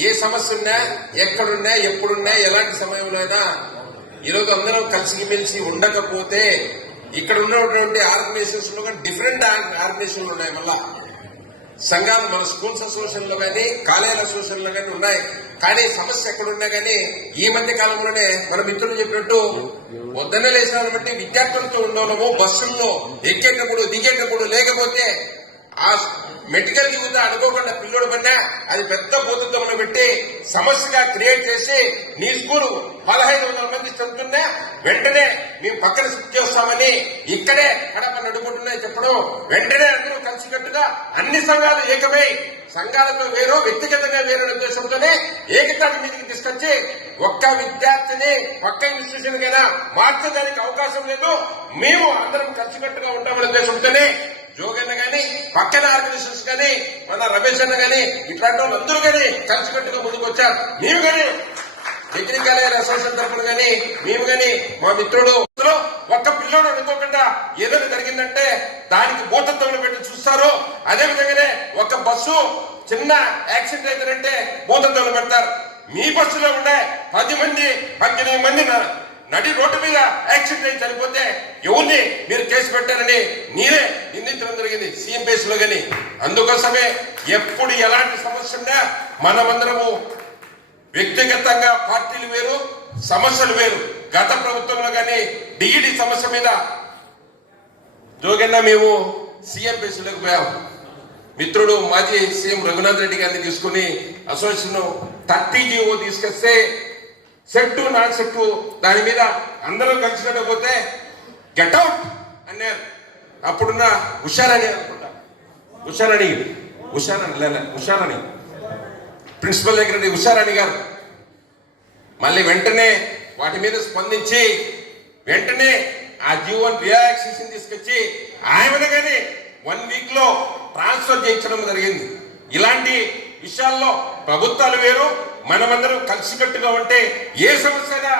ఏ సమస్య ఉన్నా ఎక్కడున్నా ఎప్పుడున్నా ఎలాంటి సమయంలో అయినా ఈరోజు అందరం కలిసిమెలిసి ఉండకపోతే ఇక్కడ ఉన్నటువంటి ఆర్గనైజేషన్స్లో కానీ డిఫరెంట్ ఆర్గనైజేషన్లు ఉన్నాయి మళ్ళా. సంఘాలు మన స్కూల్స్ అసోసియేషన్లో కానీ కాలేజీల అసోసియేషన్లో కానీ ఉన్నాయి. కానీ సమస్య ఎక్కడున్నా కానీ ఈ మధ్య కాలంలోనే మన మిత్రులు చెప్పినట్టు వద్దనే లేచిన బట్టి విద్యార్థులతో ఉండవలము బస్సుల్లో ఎక్కేటప్పుడు దిగేటప్పుడు లేకపోతే ఆ మెడికల్ ఉందా అనుకోకుండా పిల్లోడు పడినా అది పెద్ద భూతత్వంలో పెట్టి సమస్యగా క్రియేట్ చేసి నీ స్కూల్ పదహైదు వందల మంది చదువుతున్నా వెంటనే మేము పక్కన షిఫ్ట్ చేస్తామని ఇక్కడే కడప నడుకుంటున్నాయి చెప్పడం వెంటనే అందరూ కలిసికట్టుగా అన్ని సంఘాలు ఏకమై సంఘాలతో వేరు వ్యక్తిగతంగా వేరు ఉద్దేశంతోనే ఏకతాటి మీదకి తీసుకొచ్చి ఒక్క విద్యార్థిని పక్క ఇన్స్టిట్యూషన్ కైనా మార్చడానికి అవకాశం లేదు. మేము అందరం కలిసికట్టుగా ఉంటామనే ఉద్దేశంతోనే జోగన్న కానీ పక్కన ఆర్గనైజేషన్స్ కానీ మన రమేష్ అన్న కానీ ఇట్లాంటి వాళ్ళు అందరూ కానీ కలిసికట్టుగా ముందుకు వచ్చారు. మేము కానీ డిగ్రీ కాలేజ్ అసోసియేషన్ తరఫున కానీ మేము కానీ మా మిత్రుడు ఒక్క పిల్లోడు అనుకోకుండా ఏదైనా జరిగిందంటే దానికి భూతత్వంలో పెట్టి చూస్తారు అదే విధంగానే ఒక బస్సు చిన్న యాక్సిడెంట్ అయిందంటే భూతత్వంలో పెడతారు. మీ బస్సులో ఉండే పది మంది పద్దెనిమిది మంది నడి రోడ్డు మీద యాక్సిడెంట్ అయి చనిపోతే ఎవరిని మీరు కేసు పెట్టారని నేనే నిందించడం జరిగింది సీఎం బేస్ కానీ. అందుకోసమే ఎప్పుడు ఎలాంటి సమస్య ఉన్నా మనమందరము వ్యక్తిగతంగా పార్టీలు వేరు సమస్యలు వేరు. గత ప్రభుత్వంలో కానీ డిఈడి సమస్య మీద జోగన్న మేము సీఎం బేస్లోకి పోయాము మిత్రుడు మాజీ సీఎం రఘునాథ్ రెడ్డి గారిని తీసుకుని అసోసియేషన్ థర్టీ జీవో తీసుకొస్తే సెట్టు నా సెట్టు దాని మీద అందరం కలిసినట్టు పోతే గెట్ అవుట్ అన్నారు. అప్పుడున్న హుషారని అనుకుంటా. హుషారని హుషారని హుషారని ప్రిన్సిపల్ దగ్గర హుషారని గారు మళ్ళీ వెంటనే వాటి మీద స్పందించి వెంటనే ఆ జీవన్ రియాక్సేషన్ తీసుకొచ్చి ఆయనగానే వన్ వీక్లో ట్రాన్స్ఫర్ చేయించడం జరిగింది. ఇలాంటి విషయాల్లో ప్రభుత్వాలు వేరు మనమందరం కలిసికట్టుగా ఉంటే ఏ సమస్యగా